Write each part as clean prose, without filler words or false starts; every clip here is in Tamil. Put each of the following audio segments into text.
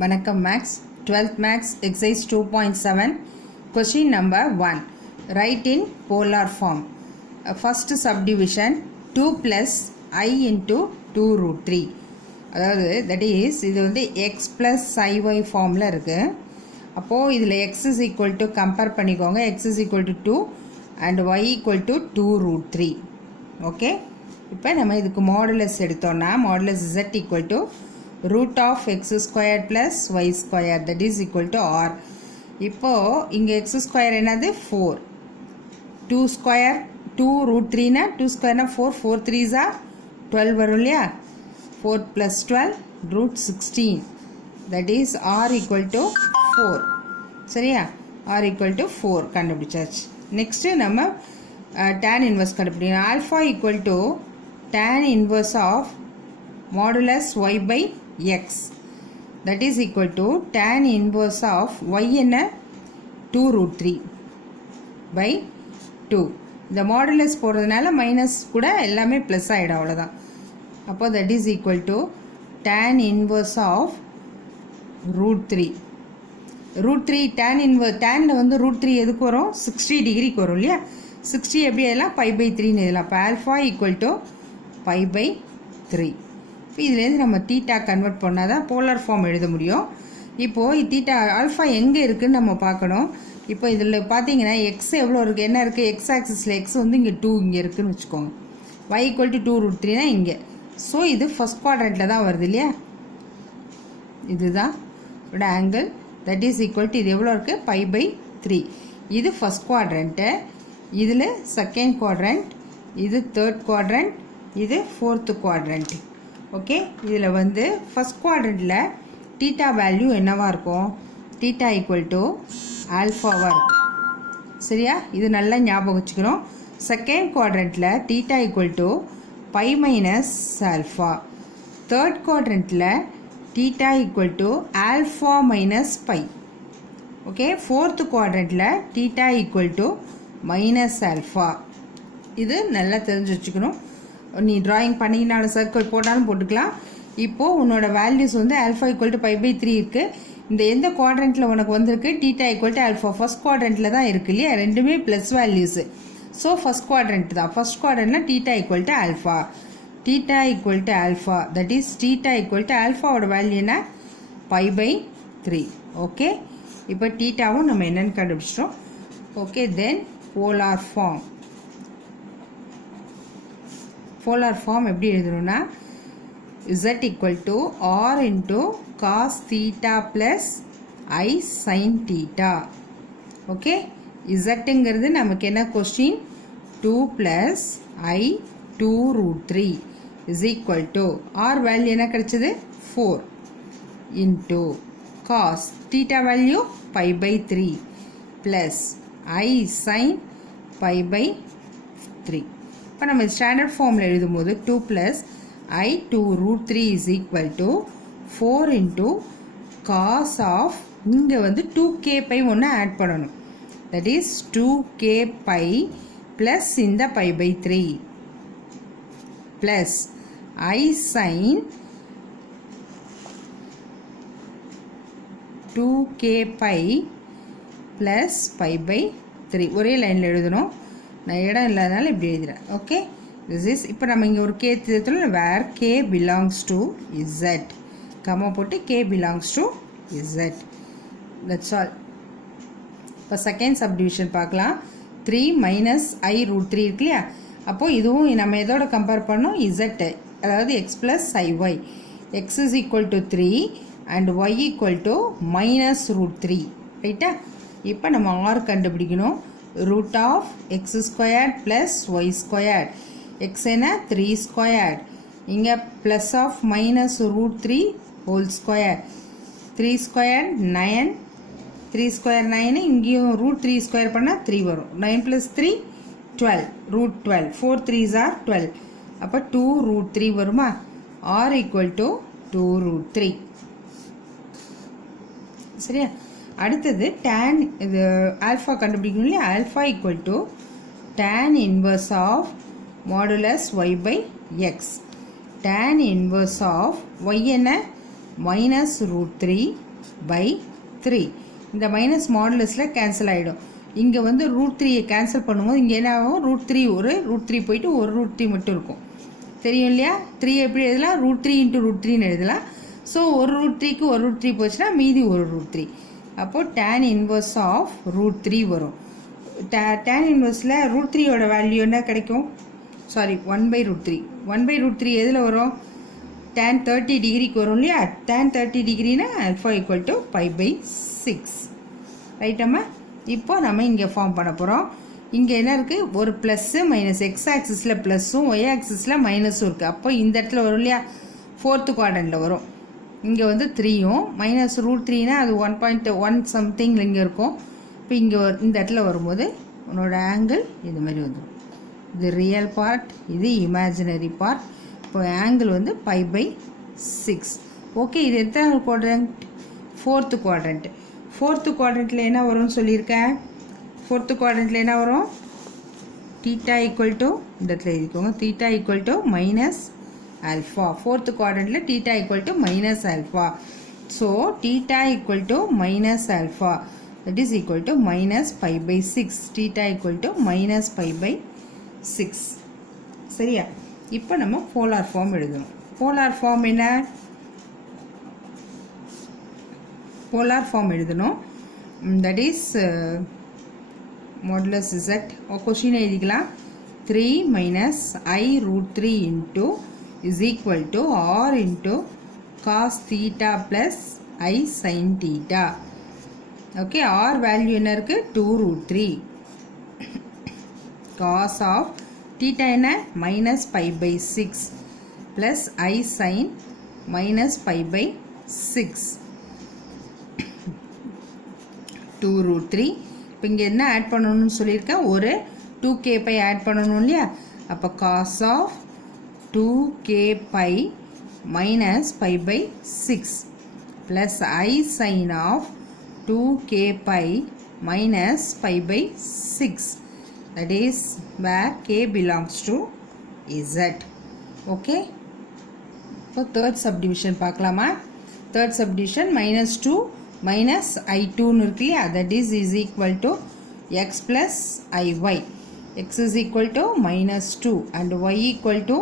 வணக்கம் maths 12th maths exercise 2.7 question number 1 write in polar form first subdivision 2 plus I into 2 root 3 அதாவது that is இது வந்து x plus iy ஃபார்மில் இருக்குது. அப்போது இதில் x is equal to compare பண்ணிக்கோங்க, x is equal to 2 and y equal to 2 root 3. Okay, இப்போ நம்ம இதுக்கு மாடுலஸ் எடுத்தோன்னா modulus z equal to root of x square plus y square that is equal to r. இப்போது இங்கே x square என்னது 4, 2 square 2 root 3 னா 2 square னா 4, 4 3s are 12 வரும் இல்லையா, 4 plus 12 root 16 that is r equal to 4. சரியா, r equal to 4 கண்டுபிடிச்சாச்சு. நெக்ஸ்ட்டு நம்ம tan inverse கண்டுபிடிக்கணும். alpha equal to tan inverse of modulus y by x that is equal to tan inverse of y என்ன 2 root 3 by 2. இந்த மாடுலஸ் போடுறதுனால மைனஸ் கூட எல்லாமே ப்ளஸ் ஆகிடும், அவ்வளோதான். அப்போ that is equal to tan inverse of root 3. root 3 tan inverse tanல வந்து root 3 எதுக்கு வரும், 60 டிகிரிக்கு வரும் இல்லையா. 60 எப்படி எதெல்லாம் பை பை 3ன்னு எதெல்லாம். இப்போ alpha equal to pi by 3. இப்போ இதுலேருந்து நம்ம தீட்டா கன்வெர்ட் பண்ணால் தான் போலார் ஃபார்ம் எழுத முடியும். இப்போது தீட்டா ஆல்ஃபா எங்கே இருக்குதுன்னு நம்ம பார்க்கணும். இப்போ இதில் பார்த்தீங்கன்னா எக்ஸ் எவ்வளோ இருக்குது, என்ன இருக்குது, எக்ஸ் ஆக்சிஸில் எக்ஸ் வந்து இங்கே 2 இங்கே இருக்குதுன்னு வச்சுக்கோங்க. y ஈக்குவல் டு 2 root 3 இங்கே. ஸோ இது ஃபஸ்ட் குவாட்ரண்ட்டில் தான் வருது இல்லையா, இதுதான் இதோட angle. That is equal to இது எவ்வளோ இருக்குது, பை பை 3. இது ஃபஸ்ட் குவாட்ரண்ட்டு, இதில் செகண்ட் குவாட்ரண்ட், இது தேர்ட் குவாட்ரண்ட், இது ஃபோர்த்து குவாட்ரண்ட். ஓகே, இதில் வந்து ஃபஸ்ட் குவாட்ரண்ட்டில் தீட்டா வேல்யூ என்னவாக இருக்கும், தீட்டா ஈக்குவல் டு ஆல்ஃபாவாக இருக்கும். சரியா, இது நல்லா ஞாபகம் வச்சுக்கிறோம். செகண்ட் குவாட்ரண்ட்டில் theta equal to pi minus alpha. Third குவாட்ரண்ட்டில் theta equal to alpha minus pi. Okay, fourth குவாட்ரண்ட்டில் theta equal to minus alpha. இது நல்லா தெரிஞ்சு வச்சுக்கணும். நீ ட்ராயிங் பண்ணினாலும் சர்க்கிள் போட்டாலும் போட்டுக்கலாம். இப்போது உன்னோட வேல்யூஸ் வந்து alpha equal to pi by 3 இருக்குது. இந்த எந்த குவாட்ரண்ட்டில் உனக்கு வந்திருக்கு, theta equal to alpha first குவாட்ரண்ட்டில் தான் இருக்குது இல்லையா, ரெண்டுமே plus values. So first quadrant தான். ஃபஸ்ட் குவாட்ரண்ட்டில் theta equal to alpha, theta equal to alpha that is theta equal to ஆல்ஃபாவோட வேல்யூ என்ன, பை பை 3. ஓகே, இப்போ தீட்டாவும் நம்ம என்னென்னு கண்டுபிடிச்சிட்டோம். Okay, then polar form. Polar form எப்படி எழுதணும்னா z equal to r into cos theta plus i sine theta. Okay, இசட்டுங்கிறது நமக்கு என்ன question, 2 plus i 2 root 3 is equal to r value என்ன கிடைச்சது 4 into cos theta value pi by 3 plus i sine pi by 3. இப்போ நம்ம ஸ்டாண்டர்ட் ஃபார்மில் எழுதும்போது 2 plus i 2 root 3 is equal to 4 into cos of, இங்கே வந்து 2k பை ஒன்று ஆட் பண்ணணும். That is 2k pi plus இந்த pi by 3 plus i sine 2k pi plus pi by 3. ஒரே லைனில் எழுதணும், நான் இடம் இல்லாதனால இப்படி எழுதுகிறேன். ஓகே, திஸ் இஸ் இப்போ நம்ம இங்கே ஒரு கே தேர்த்தில் where k belongs to z, comma போட்டு k belongs to z. That's all. இப்போ செகண்ட் சப்டிவிஷன் பார்க்கலாம். 3 மைனஸ் ஐ ரூட் 3 இருக்கு இல்லையா. அப்போது இதுவும் நம்ம எதோட கம்பேர் பண்ணோம், இசட்டு, அதாவது X plus i Y. X is equal to 3 and Y equal to minus root 3. ரைட்டா, இப்போ நம்ம ஆர் கண்டுபிடிக்கணும். root of x squared plus y squared. x என்ன 3 squared, இங்கே plus of minus root 3 whole square. 3 squared 9, 3 squared 9, இங்கேயும் root 3 square பண்ணால் 3 வரும். 9 plus 3 12, root 12, 4 3s are 12. அப்போ 2 root 3 வருமா. r equal to 2 root 3. சரியா, அடுத்தது tan இது ஆல்ஃபா கண்டுபிடிக்கணும் இல்லையா. Alpha equal to tan inverse of modulus y by X. tan inverse of y என்ன minus root 3 by 3. இந்த மைனஸ் மாடுலஸில் கேன்சல் ஆகிடும். இங்கே வந்து √3 கேன்சல் பண்ணும்போது இங்கே என்ன ஆகும், √3 ஒரு √3 போயிட்டு ஒரு √3 மட்டும் இருக்கும். தெரியும் இல்லையா? 3 எப்படி எழுதலாம், √3 × √3ன்னு எழுதலாம். ஸோ ஒரு √3க்கு ஒரு √3 போச்சுன்னா மீதி ஒரு √3. அப்போது tan இன்வர்ஸ் ஆஃப் √3 வரும். tan இன்வர்ஸில் √3யோட வேல்யூ என்ன கிடைக்கும், சாரி 1/√3. 1/√3 எதில் வரும், tan 30 டிகிரிக்கு வரும் இல்லையா? tan 30 டிகிரினா alpha = π/6. ரைட்டாம்மா? இப்போ நம்ம இங்கே ஃபார்ம் பண்ண போகிறோம். இங்கே என்ன இருக்குது, ஒரு ப்ளஸ்ஸு மைனஸ், எக்ஸ் ஆக்சிஸில் ப்ளஸ்ஸும் ஒய் ஆக்சிஸில் மைனஸும் இருக்குது. அப்போ இந்த இடத்துல வரும் இல்லையா, 4th குவாட்ரண்ட்டில் வரும். இங்கே வந்து 3யும் மைனஸ் √3னா அது 1.1 சம்திங் இங்கே இருக்கும். இப்போ இங்கே இந்த இடத்துல வரும்போது உன்னோட ஆங்கிள் இது மாதிரி வந்துடும். இது ரியல் பார்ட், இது இமேஜினரி பார்ட். இப்போ ஆங்கிள் வந்து π/6. ஓகே, இது எத்தனை குவாட்ரண்ட், 4th குவாட்ரண்ட். 4th குவாட்ரண்ட்டில் என்ன வரும்னு சொல்லியிருக்கேன். 4th குவாட்ரண்ட்டில் என்ன வரும், தீட்டா ஈக்குவல் டு, இந்த இடத்துல எழுதிக்கோங்க, theta equal to minus alpha. 4th குவாட்ரண்ட்டில் theta equal to minus alpha. So theta equal to minus alpha, that is equal to minus π/6. Theta equal to minus π/6. சரியா? இப்போ நம்ம போலார் ஃபார்ம் எழுதணும். போலார் ஃபார்ம் என்ன, போலார் ஃபார்ம் எழுதணும். That is modulus z. Question எழுதிக்கலாம், 3 - i√3 into is equal to r into cos theta plus I sin theta. Okay, r value என்ன இருக்குது, 2√3. cos of theta என்ன, minus π/6 plus I sin minus π/6. 2√3. இப்போ இங்கே என்ன ஆட் பண்ணணும்னு சொல்லியிருக்கேன், ஒரு 2kπ ஆட் பண்ணணும் இல்லையா? அப்போ cos of 2kπ minus π/6 plus I sin of 2kπ minus π/6. That is where k belongs to z. Okay. So third subdivision பார்க்கலாமா? Third subdivision -2 minus i2 இருக்கு இல்லையா? That is equal to x plus iy. x is equal to -2 and y equal to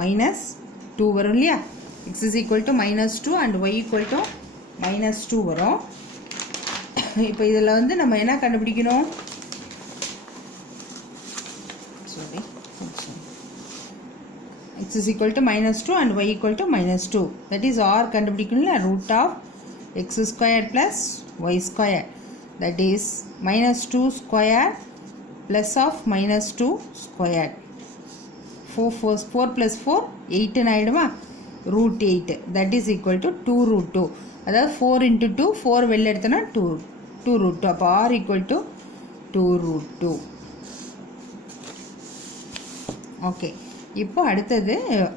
-2 வரும் இல்லையா? x is equal to -2 and y equal to -2 வரும். இப்போ இதில் வந்து நம்ம என்ன கண்டுபிடிக்கணும், x is equal to -2 and y equal to -2. That is r கண்டுபிடிக்கணும்ல, root of x square plus y square. That is -2 square plus of -2 square. 4 plus 4 8 ஆயிடுமா, √8. That is equal to 2√2. அதாவது 4 into 2, 4 வெளில எடுத்தோன்னா 2√2. அப்போ r equal to 2√2. ஓகே, இப்போ அடுத்தது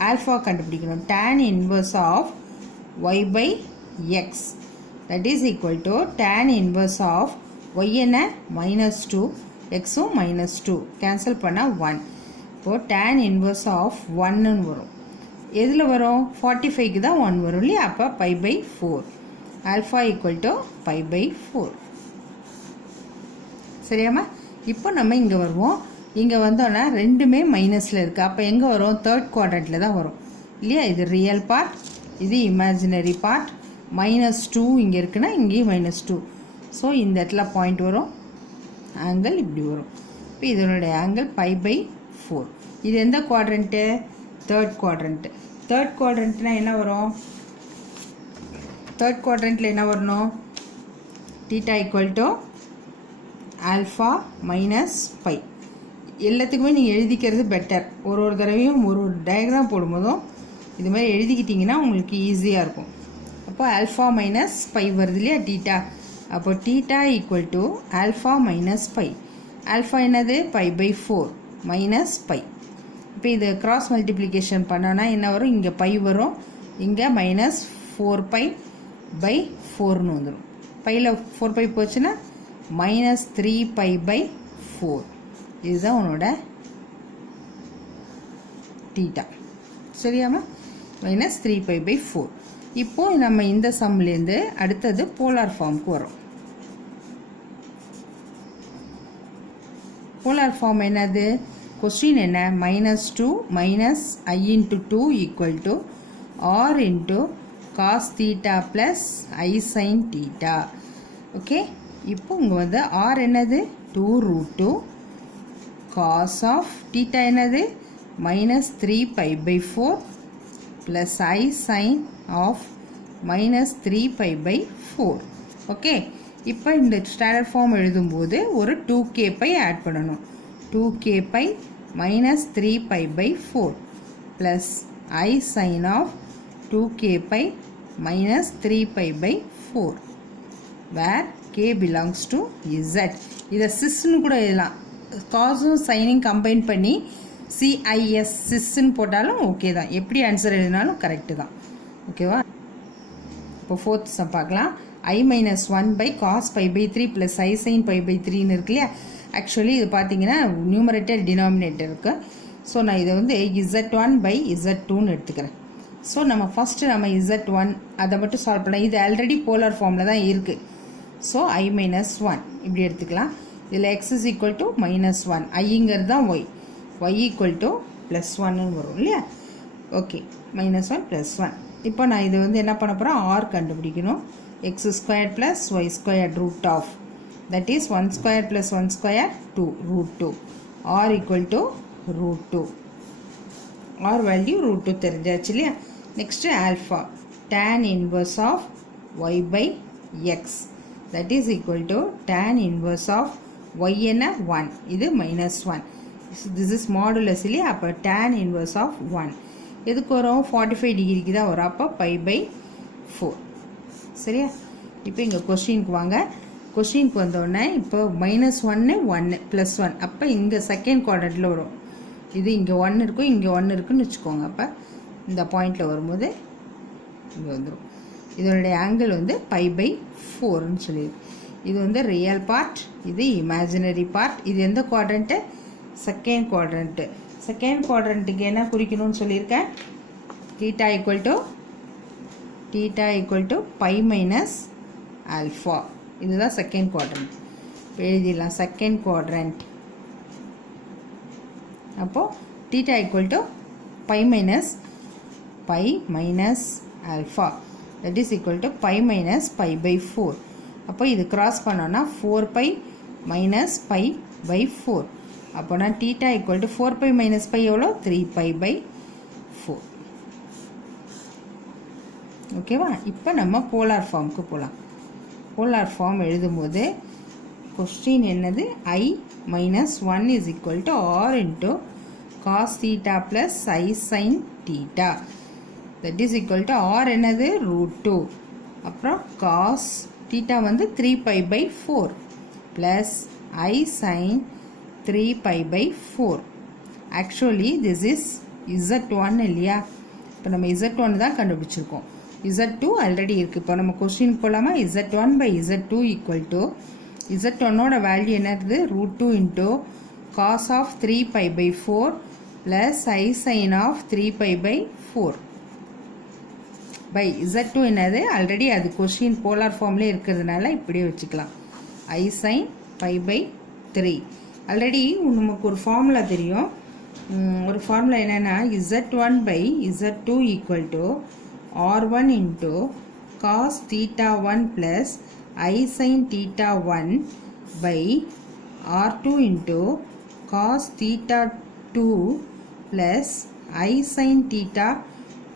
ஆல்ஃபா கண்டுபிடிக்கணும். tan inverse of y/x. That is equal to tan inverse of y என்ன, -2, xும் -2 கேன்சல் பண்ணால் 1. இப்போது tan inverse of 1ன்னு வரும். எதில் வரும், 45க்கு தான் 1 வரும் இல்லையா? அப்போ π/4. Alpha equal to π/4. சரியாம்மா? இப்போ நம்ம இங்கே வருவோம். இங்கே வந்தோன்னா ரெண்டுமே மைனஸில் இருக்குது. அப்போ எங்கே வரும், தேர்ட் குவாட்ரண்ட்டில் தான் வரும் இல்லையா? இது ரியல் பார்ட், இது இமேஜினரி பார்ட். -2 இங்கே இருக்குன்னா இங்கேயும் -2. ஸோ இந்த இடத்துல பாயிண்ட் வரும், ஆங்கிள் இப்படி வரும். இப்போ இதனுடைய ஆங்கிள் π/4. இது எந்த குவாட்ரண்ட்டு, தேர்ட் குவாட்ரண்ட்டு. தேர்ட் குவாட்ரண்ட்னா என்ன வரும், தேர்ட் குவாட்ரண்ட்டில் என்ன வரணும், theta equal to alpha minus by. எல்லாத்துக்குமே நீங்கள் எழுதிக்கிறது பெட்டர். ஒரு தடவையும் ஒரு டயக்ராம் போடும்போதும் இது மாதிரி எழுதிக்கிட்டிங்கன்னா உங்களுக்கு ஈஸியாக இருக்கும். அப்போ ஆல்ஃபா மைனஸ் பை வருது இல்லையா, தீட்டா. அப்போ theta equal to alpha minus by. Alpha என்னது, π/4 மைனஸ் பை. இப்போ இது கிராஸ் மல்டிப்ளிகேஷன் பண்ணோன்னா என்ன வரும், இங்கே பை வரும், இங்கே -4π/4ன்னு வந்துடும். பையில் 4π போச்சுன்னா -3π/4. இதுதான் உன்னோட தீட்டா. சரியாம்மா? -3π/4. இப்போது நம்ம இந்த சம்லேருந்து அடுத்தது போலார் ஃபார்முக்கு வரும். போலார் ஃபார்ம் என்னது? கொஸ்டின் என்ன? -2 minus I into 2 equal to R into cos theta plus I sin theta. Okay, இப்போ இங்கே வந்து R என்னது? 2√2 cos of theta என்னது? -3π/4 plus I sin of -3π/4. Okay, இப்போ இந்த ஸ்டாண்டர்ட் ஃபார்ம் எழுதும்போது ஒரு 2kπ ஆட் பண்ணணும். 2kπ -3π/4 plus I sin of 2kπ -3π/4 where k belongs to z. இதை சிஸ்ன்னு கூட எழுதலாம். காஸும் சைனிங் கம்பைன் பண்ணி CIS சிஸ்ன்னு போட்டாலும் ஓகே தான். எப்படி ஆன்சர் எழுதினாலும் கரெக்டு தான். ஓகேவா? இப்போ ஃபோர்த் சம் பார்க்கலாம். I - 1 cos π/3 plus I sin π/3ன்னு இருக்கு இல்லையா? ஆக்சுவலி இது பார்த்தீங்கன்னா நியூமரேட்டர் டினாமினேட்டர் இருக்குது. ஸோ நான் இதை வந்து Z1/Z2ன்னு எடுத்துக்கிறேன். ஸோ நம்ம ஃபஸ்ட்டு நம்ம Z1 அதை மட்டும் சால்வ் பண்ணலாம். இது ஆல்ரெடி போலார் ஃபார்மில் தான் இருக்குது. ஸோ I - 1 இப்படி எடுத்துக்கலாம். இதில் x is equal to -1, ஐங்கிறது தான் y ஈக்குவல் டு +1ன்னு வரும் இல்லையா? ஓகே, -1 +1. இப்போ நான் இது வந்து என்ன பண்ண போகிறேன்? R கண்டுபிடிக்கணும். x² + y² root of that is 1² + 1² 2 √2. R equal to √2. R value √2 தெரிஞ்சாச்சு இல்லையா? Next alpha tan inverse of y/x that is equal to tan inverse of y என்ன 1, இது -1. this is modulus இல்லையா? அப்போ tan inverse of 1 எதுக்கு வரும்? 45 டிகிரிக்கு தான் வரும். அப்போ π/4. சரியா? இப்போ இங்கே கொஸ்டினுக்கு வாங்க. கொஸ்டினுக்கு வந்தோடனே இப்போ -1 1 +1 அப்போ இங்கே செகண்ட் குவாட்ரண்ட்டில் வரும். இது இங்கே 1 இருக்கும், இங்கே 1 இருக்குன்னு வச்சுக்கோங்க. அப்போ இந்த பாயிண்டில் வரும்போது இங்கே வந்துடும். இதனுடைய ஆங்கிள் வந்து π/4ன்னு சொல்லியிருக்கு. இது வந்து ரியல் பார்ட், இது இமேஜினரி பார்ட். இது எந்த குவாட்ரண்ட்டு? Second quadrant. செகண்ட் குவாட்ரண்ட்டுக்கு என்ன குறிக்கணும்னு சொல்லியிருக்கேன்? θ ஈக்குவல் டு π - ஆல்ஃபா. இதுதான் செகண்ட் குவாட்ரண்ட். எழுதிடலாம் செகண்ட் குவாட்ரண்ட். அப்போது θ equal to π - alpha that is equal to π - π/4. அப்போ இது கிராஸ் பண்ணோன்னா 4π - π/4. அப்போனா θ ஈக்குவல் டு 4π - π எவ்வளோ? 3π/4. ஓகேவா? இப்போ நம்ம போலார் ஃபார்முக்கு போகலாம். போலார் ஃபார்ம் எழுதும்போது கொஸ்டின் என்னது? I - 1 is equal to R into cos theta plus I sin theta that is equal to R என்னது? √2. அப்புறம் cos theta வந்து 3π/4 plus I sin 3π/4. Actually this is Z1 இல்லையா? இப்போ நம்ம Z1 தான் கண்டுபிடிச்சிருக்கோம். Z2 ஆல்ரெடி இருக்குது. இப்போ நம்ம கொஸ்டின் போகலாமா? Z1/Z2 ஈக்குவல் டு Z1ஓட வேல்யூ என்னது? √2 into cos of 3π/4 plus I sin of 3π/4 by Z2 என்னது? ஆல்ரெடி அது கொஸ்டின் போலார் ஃபார்ம்லேயே இருக்கிறதுனால இப்படியே வச்சுக்கலாம். I sin π/3. ஆல்ரெடி நமக்கு ஒரு ஃபார்முலா தெரியும். ஒரு ஃபார்முலா என்னென்னா Z1/Z2 equal to R1 into cos theta 1 plus I sin theta 1 by R2 into cos theta 2 plus I sin theta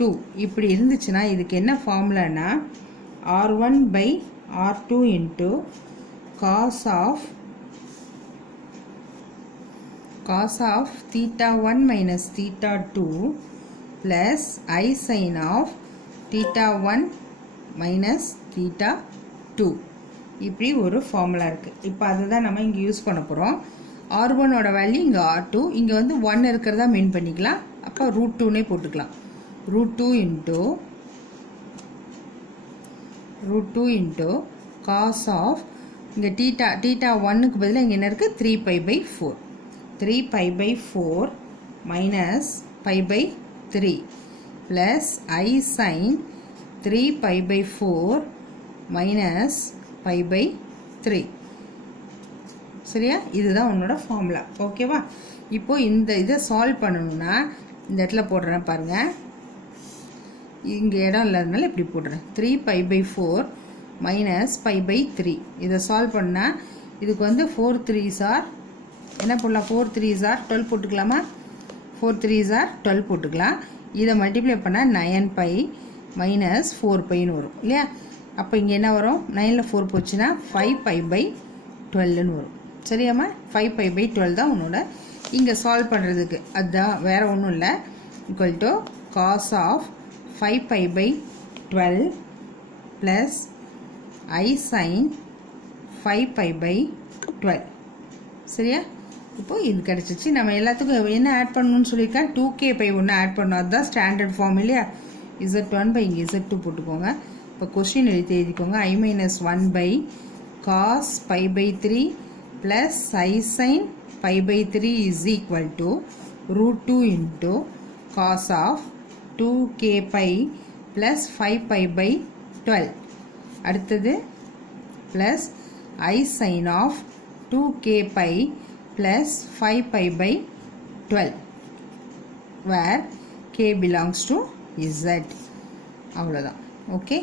2. இப்படி இருந்துச்சுன்னா இதுக்கு என்ன ஃபார்முலானா R1/R2 into cos of theta 1 minus theta 2 plus I sin of theta 1 minus theta 2. இப்படி ஒரு ஃபார்முலா இருக்குது. இப்போ அதை தான் நம்ம இங்கே யூஸ் பண்ண போகிறோம். R1ஓட வேல்யூ இங்கே R2, இங்கே வந்து 1 இருக்கிறதா மீன் பண்ணிக்கலாம். அப்போ √2னே போட்டுக்கலாம். √2 into cos of இங்கே theta 1க்கு பதிலாக இங்கே என்ன இருக்குது? 3π/4. 3π/4 minus π/3 plus I sin 3 pi by 4 minus pi by 3. சரியா? இதுதான் உன்னோட ஃபார்முலா. ஓகேவா? இப்போ இந்த இதை சால்வ் பண்ணணும்னா இந்த இடத்துல போடுறேன் பாருங்கள். இங்கே இடம் இல்லாதனால இப்படி போடுறேன். 3 pi by 4 minus pi by 3. இதை சால்வ் பண்ணால் இதுக்கு வந்து 4 3s are என்ன போடலாம்? 4 3s are 12 போட்டுக்கலாமா? 4 3s are 12 போட்டுக்கலாம். இதை மல்டிப்ளை பண்ணால் 9 pi மைனஸ் 4 பைன்னு வரும் இல்லையா? அப்போ இங்கே என்ன வரும்? 9ல் 4 போச்சுன்னா 5 pi by 12ன்னு வரும். சரியாம்மா? 5 pi by 12 தான் உன்னோட இங்கே சால்வ் பண்ணுறதுக்கு. அதுதான் வேறு ஒன்றும் இல்லை. Equal to cos of 5 pi by 12 plus I sin 5 pi by 12. சரியா? இப்போது இது கிடச்சிச்சு. நம்ம எல்லாத்துக்கும் என்ன ஆட் பண்ணணும்னு சொல்லியிருக்கேன்? 2k பை ஒன்று ஆட் பண்ணணும். அதுதான் ஸ்டாண்டர்ட் ஃபார்ம் இல்லையா? z1 by இங்கே z2 போட்டுக்கோங்க. இப்போ கொஸ்டின் எழுதிக்கோங்க. I minus 1 by cos pi by 3 plus I sin pi by 3 is equal to root 2 into cos of 2k pi plus 5 pi by 12. அடுத்தது plus I sin of 2k pi plus 5 pi by 12 where k belongs to z. அவ்வளோதான். ஓகே.